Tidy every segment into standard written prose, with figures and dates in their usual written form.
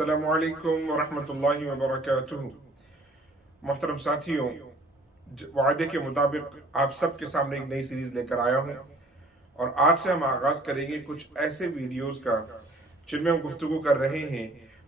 अस्सलामु अलैकुम वरहमतुल्लाहि वबरकातुहू। मोहतरम साथियों, वादे के मुताबिक आप सबके सामने एक नई सीरीज़ लेकर आया हूँ और आज से हम आगाज़ करेंगे कुछ ऐसे वीडियोस का जिनमें हम गुफ्तगू कर रहे हैं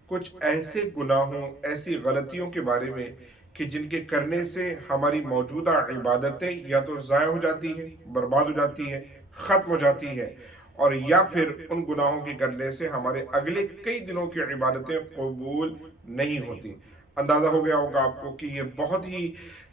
कुछ ऐसे गुनाहों, ऐसी गलतियों के बारे में कि जिनके करने से हमारी मौजूदा इबादतें या तो ज़ाय हो जाती है, बर्बाद हो जाती है, ख़त्म हो जाती है, और या फिर उन गुनाहों के करने से हमारे अगले कई दिनों की इबादतें कबूल नहीं होती। अंदाज़ा हो गया होगा आपको कि ये बहुत ही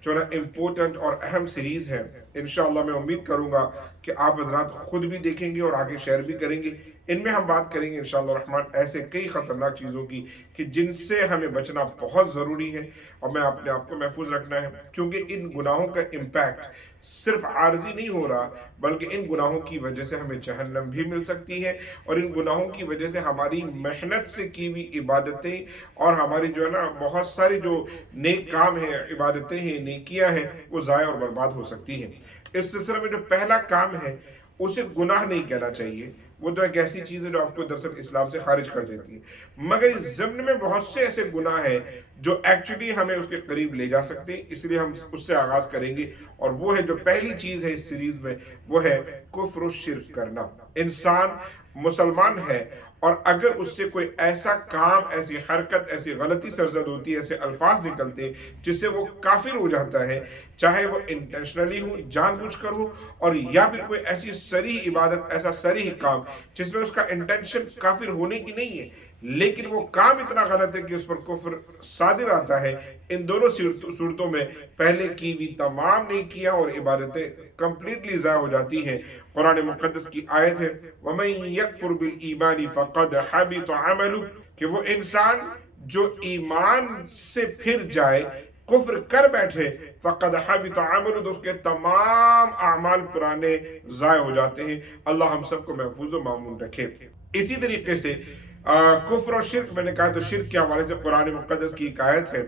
जो ना इम्पोर्टेंट और अहम सीरीज़ है। इंशाअल्लाह मैं उम्मीद करूँगा कि आप हज़रात खुद भी देखेंगे और आगे शेयर भी करेंगे। इनमें हम बात करेंगे इंशाअल्लाह रहमान ऐसे कई ख़तरनाक चीज़ों की कि जिनसे हमें बचना बहुत ज़रूरी है और मैं अपने आप को महफूज रखना है, क्योंकि इन गुनाहों का इम्पैक्ट सिर्फ आर्जी नहीं हो रहा बल्कि इन गुनाहों की वजह से हमें जहन्नम भी मिल सकती है और इन गुनाहों की वजह से हमारी मेहनत से की हुई इबादतें और हमारी जो है ना बहुत सारी जो नेक काम है, इबादतें हैं, नेकियां हैं, वो ज़ाया और बर्बाद हो सकती हैं। इस सिलसिले में जो पहला काम है उसे गुनाह नहीं कहना चाहिए, वो तो एक ऐसी चीज़ है जो आपको दरअसल इस्लाम से खारिज कर देती है। मगर इस ज़म्न में बहुत से ऐसे गुनाह हैं जो एक्चुअली हमें उसके करीब ले जा सकते हैं, इसलिए हम उससे आगाज़ करेंगे। और वो है जो पहली चीज़ है इस सीरीज़ में, वो है कुफ्र और शिर्क करना। इंसान मुसलमान है और अगर उससे कोई ऐसा काम, ऐसी हरकत, ऐसी गलती सरजद होती है, ऐसे अल्फाज निकलते जिससे वो काफिर हो जाता है, चाहे वो इंटेंशनली हो, जानबूझकर हो, और या फिर कोई ऐसी सरी इबादत, ऐसा सरी काम जिसमें उसका इंटेंशन काफिर होने की नहीं है लेकिन वो काम इतना गलत है कि उस पर कुफ्र सादिर आता है। इन दोनों सूरतों में पहले की भी तमाम नेकियां और इबादतें कंप्लीटली ज़ाया हो जाती हैं। कुरान मुक़द्दस की आयत है, वमन यकफुर बिल ईमानी फक़द हबित अमलुहु, कि वो इंसान जो ईमान से फिर जाए, कुफ्र कर बैठे, फ़क़द हबित अमलुहु, तो उसके तमाम अमाल पुराने ज़ाया हो जाते हैं। अल्लाह हम सबको महफूज व मामून रखे। इसी तरीके से कुफ्र और शिर्क, मैंने कहा तो शिर्क के हवाले से कुरान मुक़द्दस की एक आयत है,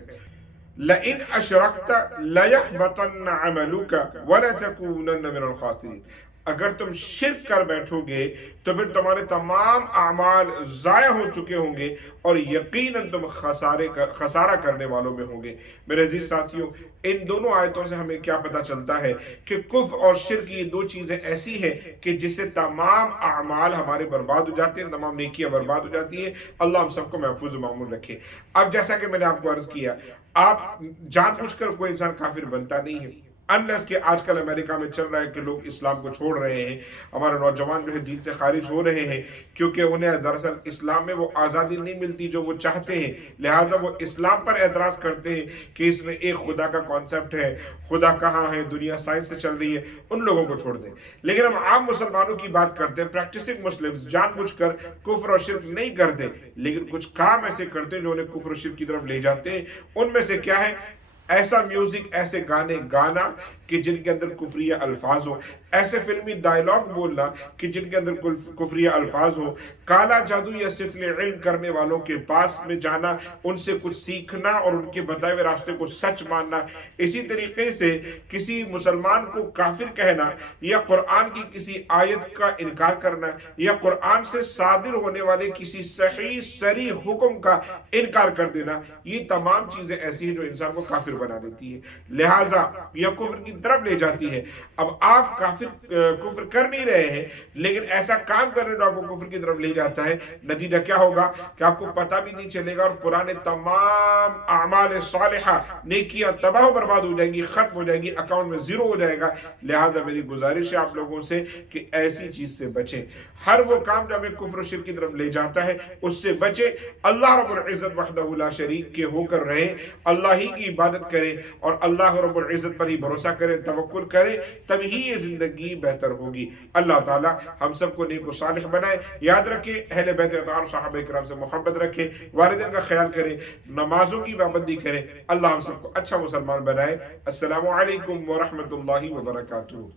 लइन अशरकत लयहबतन्न अमलुका वलतकूनन्न मिनल खासिरीन, अगर तुम शिर्क कर बैठोगे तो फिर तुम्हारे तमाम अमाल ज़ाया हो चुके होंगे और यकीनन तुम खसारा करने वालों में होंगे। मेरे अजीज साथियों, इन दोनों आयतों से हमें क्या पता चलता है कि कुफ्र और शिर्क ये दो चीज़ें ऐसी हैं कि जिससे तमाम अमाल हमारे बर्बाद हो जाते हैं, तमाम नेकियां बर्बाद हो जाती हैं। अल्लाह हम सबको महफूज मामूल रखे। अब जैसा कि मैंने आपको अर्ज किया, आप जानबूझकर कोई इंसान काफिर बनता नहीं है, अनलेस कि आजकल अमेरिका में चल रहा है कि लोग इस्लाम को छोड़ रहे हैं, हमारे नौजवान जो है दीन से खारिज हो रहे हैं क्योंकि उन्हें दरअसल इस्लाम में वो आज़ादी नहीं मिलती जो वो चाहते हैं, लिहाजा वो इस्लाम पर एतराज़ करते हैं कि इसमें एक खुदा का कॉन्सेप्ट है, खुदा कहाँ है, दुनिया साइंस से चल रही है, उन लोगों को छोड़ दें। लेकिन हम आम मुसलमानों की बात करते हैं, प्रैक्टिसिंग मुस्लिम्स जानबूझकर कुफ्र और शिर्क नहीं करते लेकिन कुछ काम ऐसे करते हैं जो उन्हें कुफ्र और शिर्क की तरफ ले जाते हैं। उनमें से क्या है? ऐसा म्यूजिक, ऐसे गाने गाना कि जिनके अंदर कुफरिया अल्फाज हो, ऐसे फिल्मी डायलॉग बोलना कि जिनके अंदर कुफरिया अल्फाज हो, काला जादू या सिफले इल्म करने वालों के पास में जाना, उनसे कुछ सीखना और उनके बताए हुए रास्ते को सच मानना, इसी तरीके से किसी मुसलमान को काफिर कहना या कुरान की किसी आयत का इनकार करना या कुरान से सादिर होने वाले किसी सही सरी हुक्म का इनकार कर देना, ये तमाम चीजें ऐसी हैं जो इंसान को काफिर बना देती है, लिहाजा यह कुफ्र की तरफ ले जाती है। अब आप काफिर कुफ्र कर नहीं रहे हैं लेकिन ऐसा काम कर रहे हो आपको कुफ्र की तरफ ले जाता है, नतीजा क्या होगा कि आपको पता भी नहीं चलेगा और पुराने तमाम अमाल सालिहा, नेकियां तबाह बर्बाद हो जाएंगी, खत्म हो जाएगी, अकाउंट में जीरो हो जाएगा। लिहाजा मेरी गुजारिश है आप लोगों से कि ऐसी चीज से बचें। हर वो काम जो हमें कुफ्र शिर्क की तरफ ले जाता है उससे बचें। अल्लाह रब्बुल इज्जत वहदहु ला शरीक के होकर रहें, अल्लाह ही की इबादत करें और अल्लाह रब्बुल इज्जत पर ही भरोसा करें, तवक्कुल करें, तभी ये जिंदगी बेहतर होगी। अल्लाह ताला हम सबको नेक व सालिह बनाए। याद रखें, अहले बैत अतार सहाबा किराम से मोहब्बत रखें, वालिदैन का ख्याल करें, नमाजों की पाबंदी करें। अल्लाह हम सबको अच्छा मुसलमान बनाए। अस्सलामु अलैकुम व रहमतुल्लाहि व बरकातुहू।